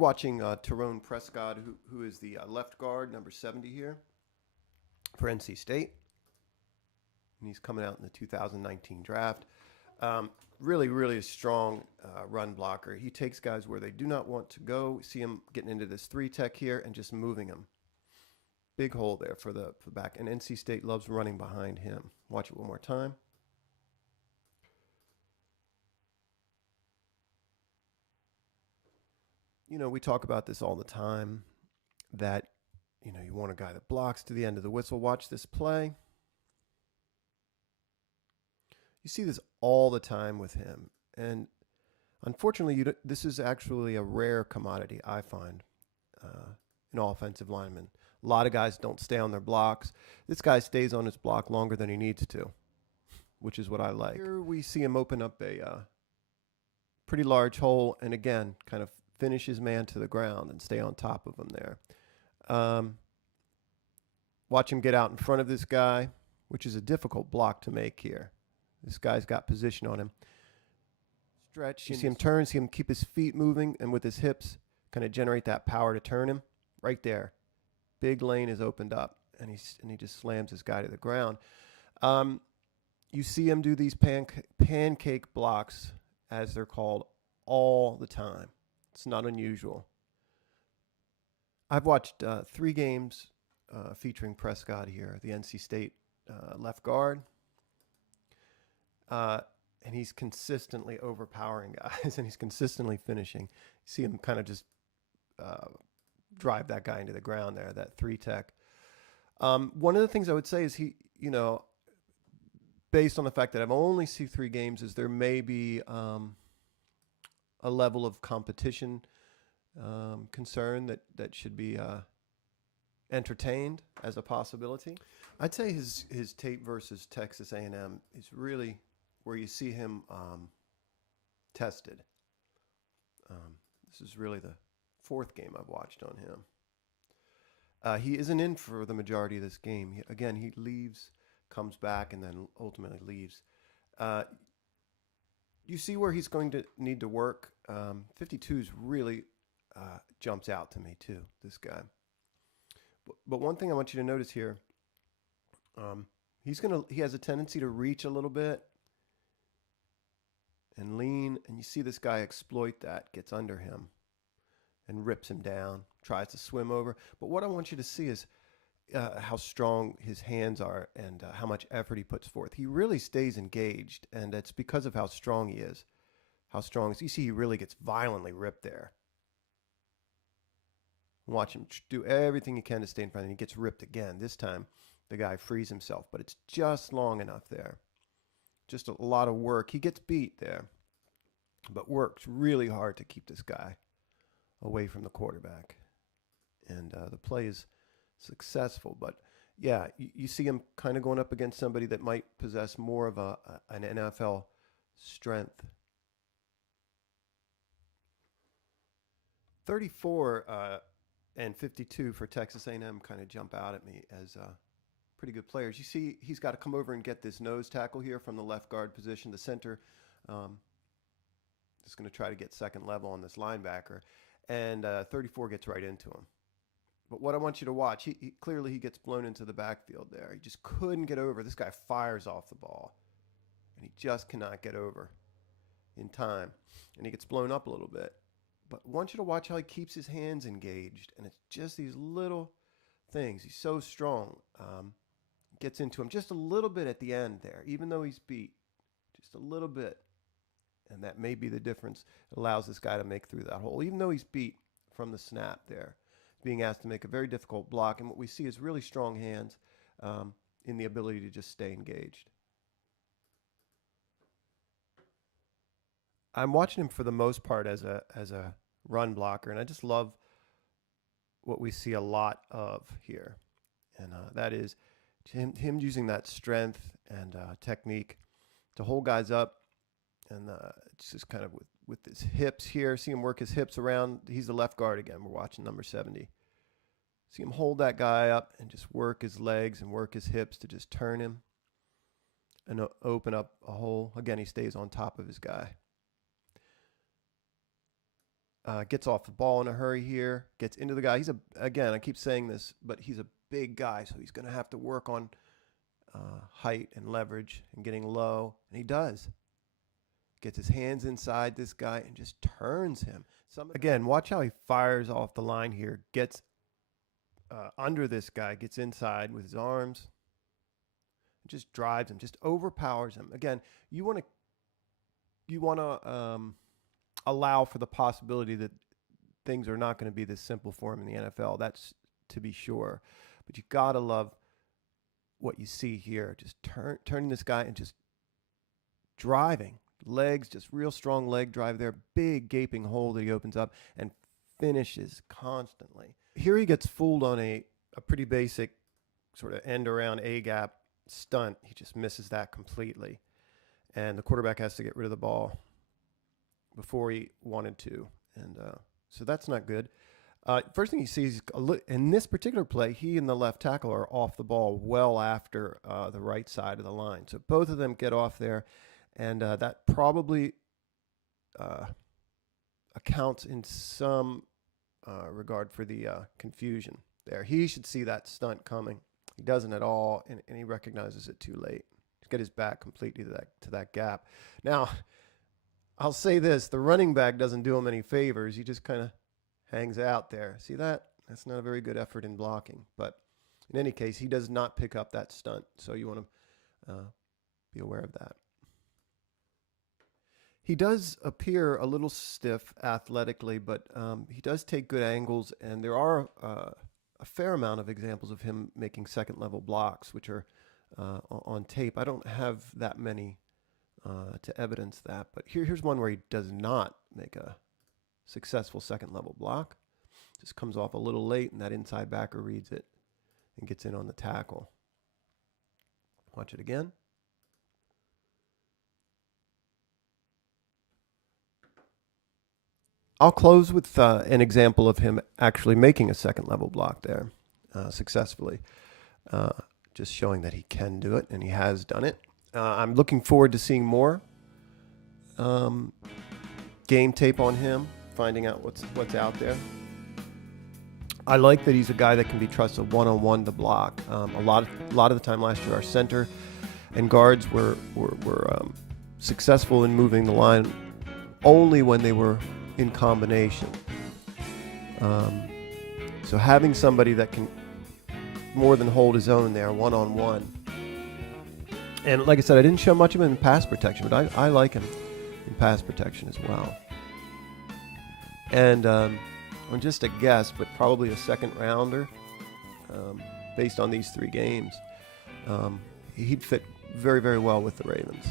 watching Terrone Prescod, who is the left guard, number 70 here for NC State. And he's coming out in the 2019 draft. Really, really a strong run blocker. He takes guys where they do not want to go. We see him getting into this 3-tech here and just moving them. Big hole there for the back. And NC State loves running behind him. Watch it one more time. You know, we talk about this all the time, that, you know, you want a guy that blocks to the end of the whistle. Watch this play. You see this all the time with him. And unfortunately, this is actually a rare commodity, I find, in offensive linemen. A lot of guys don't stay on their blocks. This guy stays on his block longer than he needs to, which is what I like. Here we see him open up a pretty large hole, and again, kind of finish his man to the ground and stay on top of him there. Watch him get out in front of this guy, which is a difficult block to make here. This guy's got position on him. Stretch. You see him turn, see him keep his feet moving, and with his hips kind of generate that power to turn him. Right there. Big lane is opened up, and he just slams this guy to the ground. You see him do these pancake blocks, as they're called, all the time. It's not unusual. I've watched 3 games featuring Prescod here, the NC State left guard. And he's consistently overpowering guys, and he's consistently finishing. You see him kind of just drive that guy into the ground there, that 3-tech. One of the things I would say is he, you know, based on the fact that I've only seen 3 games, is there may be a level of competition concern that should be entertained as a possibility. I'd say his tape versus Texas A&M is really where you see him tested. This is really the 4th game I've watched on him. He isn't in for the majority of this game. He leaves, comes back, and then ultimately leaves. You see where he's going to need to work. 52's really jumps out to me too, this guy. But one thing I want you to notice here, he has a tendency to reach a little bit and lean, and you see this guy exploit that, gets under him and rips him down, tries to swim over. But what I want you to see is how strong his hands are and how much effort he puts forth. He really stays engaged, and it's because of how strong he is. How strong is. You see he really gets violently ripped there. Watch him do everything he can to stay in front, and he gets ripped again. This time, the guy frees himself, but it's just long enough there. Just a lot of work. He gets beat there, but works really hard to keep this guy away from the quarterback. And the play is successful. But, yeah, you see him kind of going up against somebody that might possess more of an NFL strength. 34 and 52 for Texas A&M kind of jump out at me as pretty good players. You see he's got to come over and get this nose tackle here from the left guard position. The center is going to try to get second level on this linebacker. And 34 gets right into him. But what I want you to watch, he clearly gets blown into the backfield there. He just couldn't get over. This guy fires off the ball, and he just cannot get over in time. And he gets blown up a little bit. But I want you to watch how he keeps his hands engaged, and it's just these little things. He's so strong. Gets into him just a little bit at the end there, even though he's beat, just a little bit. And that may be the difference. It allows this guy to make through that hole, even though he's beat from the snap there. Being asked to make a very difficult block, and what we see is really strong hands in the ability to just stay engaged. I'm watching him for the most part as a run blocker, and I just love what we see a lot of here, and that is him using that strength and technique to hold guys up, and it's just kind of with his hips here. See him work his hips around. He's the left guard again. We're watching number 70. See him hold that guy up and just work his legs and work his hips to just turn him and open up a hole. Again, he stays on top of his guy. Gets off the ball in a hurry here, gets into the guy. Again, I keep saying this, but he's a big guy, so he's going to have to work on height and leverage and getting low, and he does. Gets his hands inside this guy and just turns him. Again, watch how he fires off the line here, gets under this guy, gets inside with his arms, just drives him, just overpowers him. Again, you want to allow for the possibility that things are not going to be this simple for him in the NFL. That's to be sure. But you got to love what you see here. Just turning this guy and just driving. Legs, just real strong leg drive there. Big gaping hole that he opens up and finishes constantly. Here he gets fooled on a pretty basic sort of end around A-gap stunt. He just misses that completely. And the quarterback has to get rid of the ball before he wanted to. And so that's not good. First thing he sees, in this particular play, he and the left tackle are off the ball well after the right side of the line. So both of them get off there, and that probably accounts in some regard for the confusion there. He should see that stunt coming. He doesn't at all, and he recognizes it too late. He's got his back completely to that gap. Now, I'll say this, the running back doesn't do him any favors. He just kind of hangs out there. See that? That's not a very good effort in blocking. But in any case, he does not pick up that stunt. So you want to be aware of that. He does appear a little stiff athletically, but he does take good angles. And there are a fair amount of examples of him making second-level blocks, which are on tape. I don't have that many to evidence that. But here's one where he does not make a successful second-level block. Just comes off a little late, and that inside backer reads it and gets in on the tackle. Watch it again. I'll close with an example of him actually making a second-level block there successfully, just showing that he can do it, and he has done it. I'm looking forward to seeing more game tape on him, finding out what's out there. I like that he's a guy that can be trusted one-on-one to block. A lot of the time last year, our center and guards were successful in moving the line only when they were in combination. So having somebody that can more than hold his own there one-on-one. And like I said, I didn't show much of him in pass protection, but I like him in pass protection as well. And I'm just a guess, but probably a second rounder based on these 3 games. He'd fit very, very well with the Ravens.